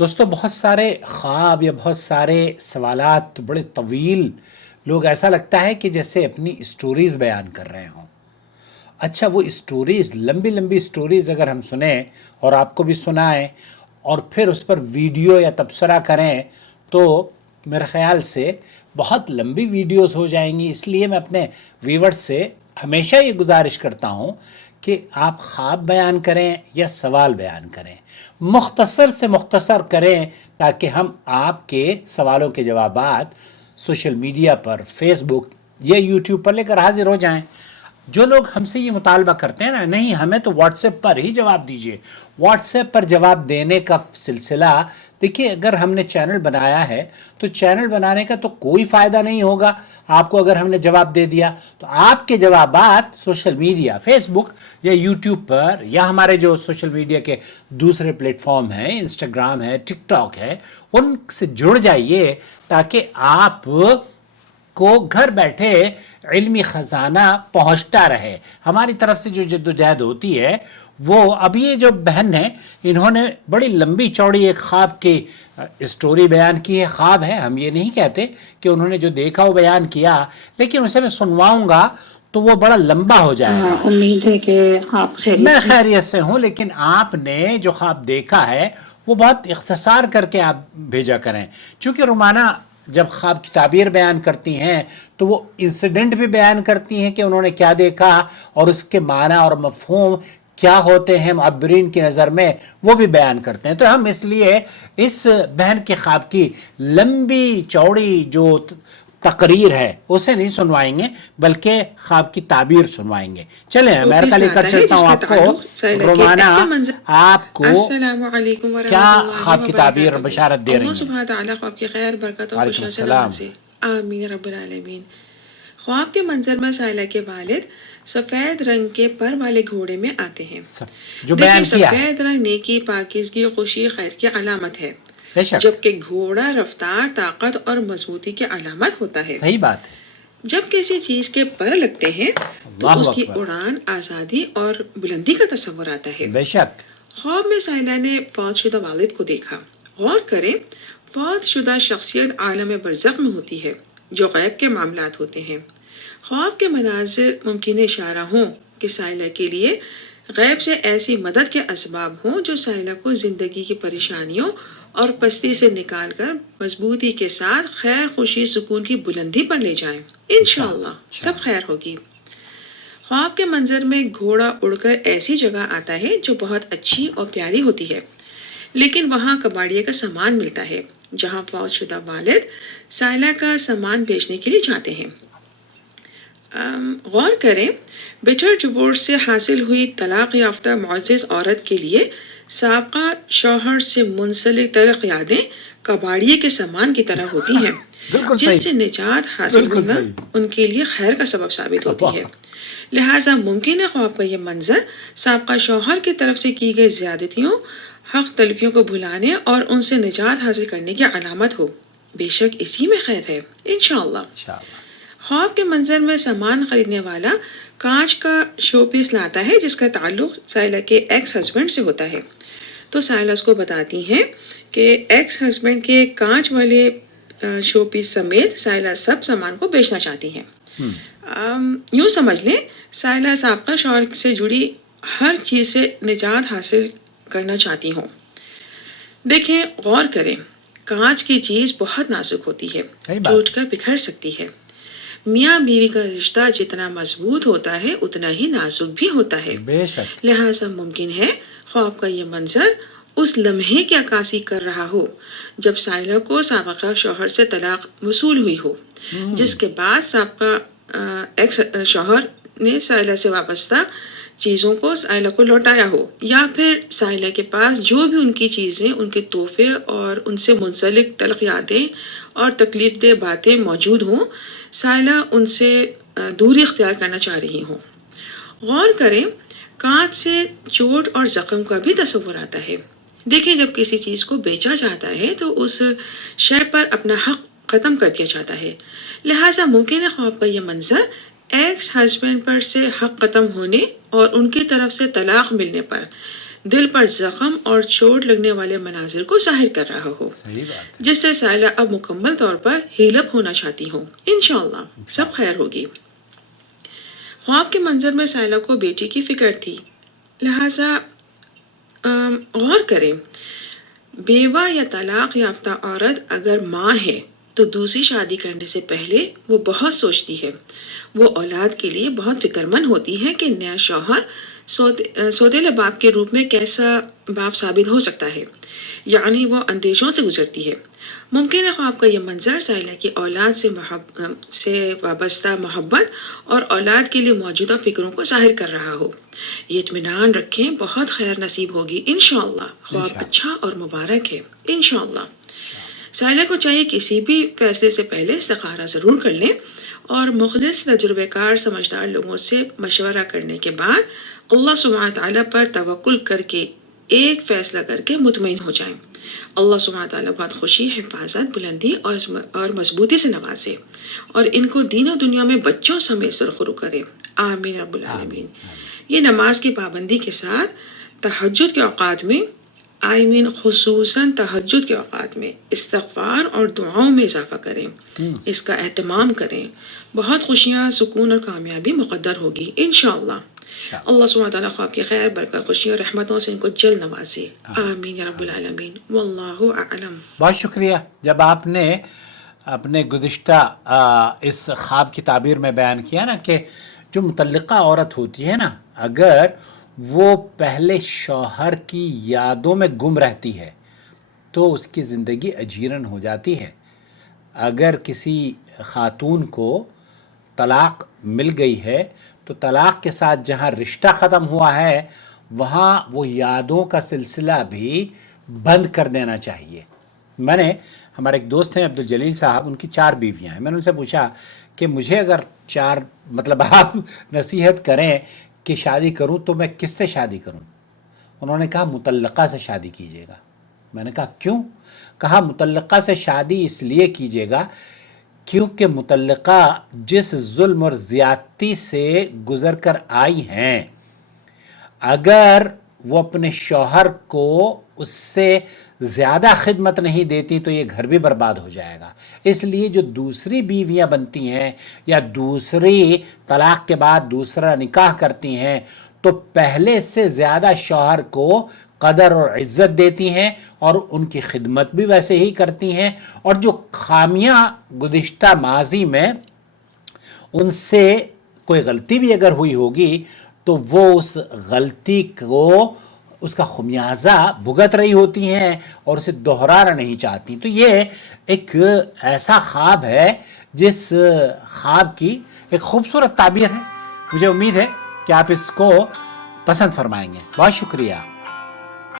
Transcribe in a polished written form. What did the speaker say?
دوستوں بہت سارے خواب یا بہت سارے سوالات بڑے طویل لوگ ایسا لگتا ہے کہ جیسے اپنی اسٹوریز بیان کر رہے ہوں. اچھا وہ اسٹوریز لمبی لمبی اسٹوریز اگر ہم سنیں اور آپ کو بھی سنائیں اور پھر اس پر ویڈیو یا تبصرہ کریں تو میرے خیال سے بہت لمبی ویڈیوز ہو جائیں گی. اس لیے میں اپنے ویورز سے ہمیشہ یہ گزارش کرتا ہوں کہ آپ خواب بیان کریں یا سوال بیان کریں، مختصر سے مختصر کریں تاکہ ہم آپ کے سوالوں کے جوابات سوشل میڈیا پر، فیس بک یا یوٹیوب پر لے کر حاضر ہو جائیں. جو لوگ ہم سے یہ مطالبہ کرتے ہیں نا، نہیں ہمیں تو واٹس ایپ پر ہی جواب دیجئے، واٹس ایپ پر جواب دینے کا سلسلہ دیکھیے، اگر ہم نے چینل بنایا ہے تو چینل بنانے کا تو کوئی فائدہ نہیں ہوگا آپ کو اگر ہم نے جواب دے دیا. تو آپ کے جوابات سوشل میڈیا، فیس بک یا یوٹیوب پر یا ہمارے جو سوشل میڈیا کے دوسرے پلیٹ فارم ہیں، انسٹاگرام ہے، ٹک ٹاک ہے، ان سے جڑ جائیے تاکہ آپ کو گھر بیٹھے علمی خزانہ پہنچتا رہے. ہماری طرف سے جو جدوجہد ہوتی ہے وہ، اب یہ جو بہن ہیں انہوں نے بڑی لمبی چوڑی ایک خواب کی اسٹوری بیان کی ہے. خواب ہے، ہم یہ نہیں کہتے کہ انہوں نے جو دیکھا وہ بیان کیا، لیکن اسے میں سنواؤں گا تو وہ بڑا لمبا ہو جائے گا. امید ہے کہ آپ میں خیریت سے خیریت سے ہوں، لیکن آپ نے جو خواب دیکھا ہے وہ بہت اختصار کر کے آپ بھیجا کریں. چونکہ رومانہ جب خواب کی تعبیر بیان کرتی ہیں تو وہ انسیڈنٹ بھی بیان کرتی ہیں کہ انہوں نے کیا دیکھا اور اس کے معنی اور مفہوم کیا ہوتے ہیں معبرین کی نظر میں، وہ بھی بیان کرتے ہیں. تو ہم اس لیے اس بہن کے خواب کی لمبی چوڑی جو تقریر ہے اسے نہیں سنوائیں گے، بلکہ خواب کی تعبیر سنوائیں گے. چلیں امریکہ لے کر چلتا ہوں آپ کو. رومانہ آپ کو السلام علیکم ورحمۃ کیا اللہ خواب کی تعبیر وبرکاتہ. بشارت دے اللہ رہی ہیں؟ سبحانہ تعالیٰ خواب کی خیر، برکت اور وعلیکم خوشیاں سے السلام. نوازے. آمین رب العالمین. خواب کے منظر میں سائلہ کے والد سفید رنگ کے پر والے گھوڑے میں آتے ہیں. جو دیکھیں، بیان کیا ہے سفید رنگ نیکی، پاکیزگی، خوشی، خیر کی علامت ہے، بے شک جبکہ گھوڑا رفتار، طاقت اور مضبوطی کی علامت ہوتا ہے. صحیح بات ہے. جب کسی چیز کے پر لگتے ہیں تو اللہ اس کی اکبر. اڑان، آزادی اور بلندی کا تصور آتا ہے. بے شک. خواب میں سائلہ نے فوت شدہ والد کو دیکھا. غور کریں، فوت شدہ شخصیت عالم برزخ میں ہوتی ہے جو غیب کے معاملات ہوتے ہیں. خواب کے مناظر ممکن اشارہ ہوں کہ سائلہ کے لیے غیب سے ایسی مدد کے اسباب ہوں جو سائلہ کو زندگی کی پریشانیوں اور پستی سے نکال کر مضبوطی کے ساتھ خیر، خوشی، سکون کی بلندی پر لے جائیں. انشاءاللہ سب خیر ہوگی. خواب کے منظر میں گھوڑا اڑ کر ایسی جگہ آتا ہے جو بہت اچھی اور پیاری ہوتی ہے، لیکن وہاں کباڑیے کا سامان ملتا ہے جہاں فوت شدہ والد سائلہ کا سامان بیچنے کے لیے جاتے ہیں. غور کریں، بٹر ڈیورس سے حاصل ہوئی طلاق یافتہ معزز عورت کے لیے سابقہ شوہر سے منسلک تلخ یادیں کباڑیے کے سامان کی طرح ہوتی ہیں بالکل جس صحیح. سے نجات حاصل بالکل ہونا صحیح. ان کے لیے خیر کا سبب ثابت ہوتی ہے. لہٰذا ممکن ہے خواب کا یہ منظر سابقہ شوہر کی طرف سے کی گئی زیادتیوں، حق تلفیوں کو بھلانے اور ان سے نجات حاصل کرنے کی علامت ہو. بے شک اسی میں خیر ہے انشاءاللہ. انشاءاللہ. خواب کے منظر میں سامان خریدنے والا کانچ کا شو پیس لاتا ہے جس کا تعلق سائلہ کے ایکس ہسبینڈ سے ہوتا ہے. تو سائلہ اس کو بتاتی ہیں کہ ایکس ہسبینڈ کے کانچ والے شو پیس سمیت سائلہ سب سامان کو بیچنا چاہتی ہیں. یوں سمجھ لیں سائلہ سابقہ شوہر سے جڑی ہر چیز سے نجات حاصل کرنا چاہتی ہوں. دیکھیں، غور کریں، کانچ کی چیز بہت نازک ہوتی ہے، ٹوٹ کر بکھر سکتی ہے. میاں بیوی کا رشتہ جتنا مضبوط ہوتا ہے اتنا ہی نازک بھی ہوتا ہے. بے شک. لہٰذا ممکن ہے خواب کا یہ منظر اس لمحے کی عکاسی کر رہا ہو جب سائلہ کو سابقہ شوہر سے طلاق وصول ہوئی ہو، جس کے بعد سابقہ ایکس شوہر نے سائلہ سے وابستہ چیزوں کو سائلہ کو لوٹایا ہو، یا پھر سائلہ کے پاس جو بھی ان کی چیزیں، ان کے تحفے اور ان سے منسلک تلخ یادیں اور تکلیف دہ باتیں موجود ہوں، سائلہ ان سے دوری اختیار کرنا چاہ رہی ہوں. غور کریں، کانچ سے چوٹ اور زخم کا بھی تصور آتا ہے. دیکھیں، جب کسی چیز کو بیچا جاتا ہے تو اس شے پر اپنا حق ختم کر دیا جاتا ہے. لہٰذا ممکن ہے خواب کا یہ منظر ایکس ہسبینڈ پر سے حق ختم ہونے اور ان کی طرف سے طلاق ملنے پر دل پر زخم اور چوٹ لگنے والے مناظر کو ظاہر کر رہا ہو، صحیح بات ہے. جس سے سائلہ اب مکمل طور پر ہیل اپ ہونا چاہتی ہوں. انشاءاللہ سب خیر ہوگی. خواب کے منظر میں سائلہ کو بیٹی کی فکر تھی، لہٰذا غور کریں. بیوہ یا طلاق یافتہ عورت اگر ماں ہے تو دوسری شادی کرنے سے پہلے وہ بہت سوچتی ہے. وہ اولاد کے لیے بہت فکر مند ہوتی ہے کہ نیا شوہر سوتیلے باپ کے روپ میں کیسا باپ ثابت ہو سکتا ہے، یعنی وہ اندیشوں سے گزرتی ہے. ممکن ہے خواب کا یہ منظر سائلہ کی اولاد سے وابستہ محبت اور اولاد کے لیے موجودہ فکروں کو ظاہر کر رہا ہو. یہ اطمینان رکھیں، بہت خیر نصیب ہوگی انشاءاللہ. خواب انشاءاللہ. اچھا اور مبارک ہے انشاءاللہ. سائلہ کو چاہیے کسی بھی فیصلے سے پہلے استخارہ ضرور کر لیں اور مخلص تجربے کار سمجھدار لوگوں سے مشورہ کرنے کے بعد اللہ سبحانہ تعالیٰ پر توکل کر کے ایک فیصلہ کر کے مطمئن ہو جائیں. اللہ سبحانہ تعالیٰ بہت خوشی، حفاظت، بلندی اور مضبوطی سے نوازے اور ان کو دین و دنیا میں بچوں سمیت سرخرو کرے. آمین رب العالمین. یہ نماز کی پابندی کے ساتھ تہجد کے اوقات میں خصوصاً تہجد کے اوقات میں استغفار اور دعاؤں میں اضافہ کریں، اس کا اہتمام کریں. بہت خوشیاں، سکون اور کامیابی مقدر ہوگی انشاءاللہ. اللہ سبحانہ تعالیٰ خواب کی خیر، برکت، خوشی اور رحمتوں سے ان کو جلد نوازے. آمین یا رب العالمین. واللہ اعلم. بہت شکریہ. جب آپ نے اپنے گزشتہ اس خواب کی تعبیر میں بیان کیا نا کہ جو مطلقہ عورت ہوتی ہے نا، اگر وہ پہلے شوہر کی یادوں میں گم رہتی ہے تو اس کی زندگی اجیرن ہو جاتی ہے. اگر کسی خاتون کو طلاق مل گئی ہے تو طلاق کے ساتھ جہاں رشتہ ختم ہوا ہے وہاں وہ یادوں کا سلسلہ بھی بند کر دینا چاہیے. میں نے ہمارے ایک دوست ہیں عبدالجلیل صاحب، ان کی 4 بیویاں ہیں. میں نے ان سے پوچھا کہ مجھے اگر 4 آپ نصیحت کریں کہ شادی کروں تو میں کس سے شادی کروں؟ انہوں نے کہا مطلقہ سے شادی کیجیے گا. میں نے کہا کیوں؟ کہا مطلقہ سے شادی اس لیے کیجیے گا کیونکہ مطلقہ جس ظلم اور زیادتی سے گزر کر آئی ہیں، اگر وہ اپنے شوہر کو اس سے زیادہ خدمت نہیں دیتی تو یہ گھر بھی برباد ہو جائے گا. اس لیے جو دوسری بیویاں بنتی ہیں یا دوسری طلاق کے بعد دوسرا نکاح کرتی ہیں تو پہلے سے زیادہ شوہر کو قدر اور عزت دیتی ہیں اور ان کی خدمت بھی ویسے ہی کرتی ہیں، اور جو خامیاں گزشتہ ماضی میں ان سے کوئی غلطی بھی اگر ہوئی ہوگی تو وہ اس غلطی کو اس کا خمیازہ بھگت رہی ہوتی ہیں اور اسے دہرانا نہیں چاہتی. تو یہ ایک ایسا خواب ہے جس خواب کی ایک خوبصورت تعبیر ہے. مجھے امید ہے کہ آپ اس کو پسند فرمائیں گے. بہت شکریہ.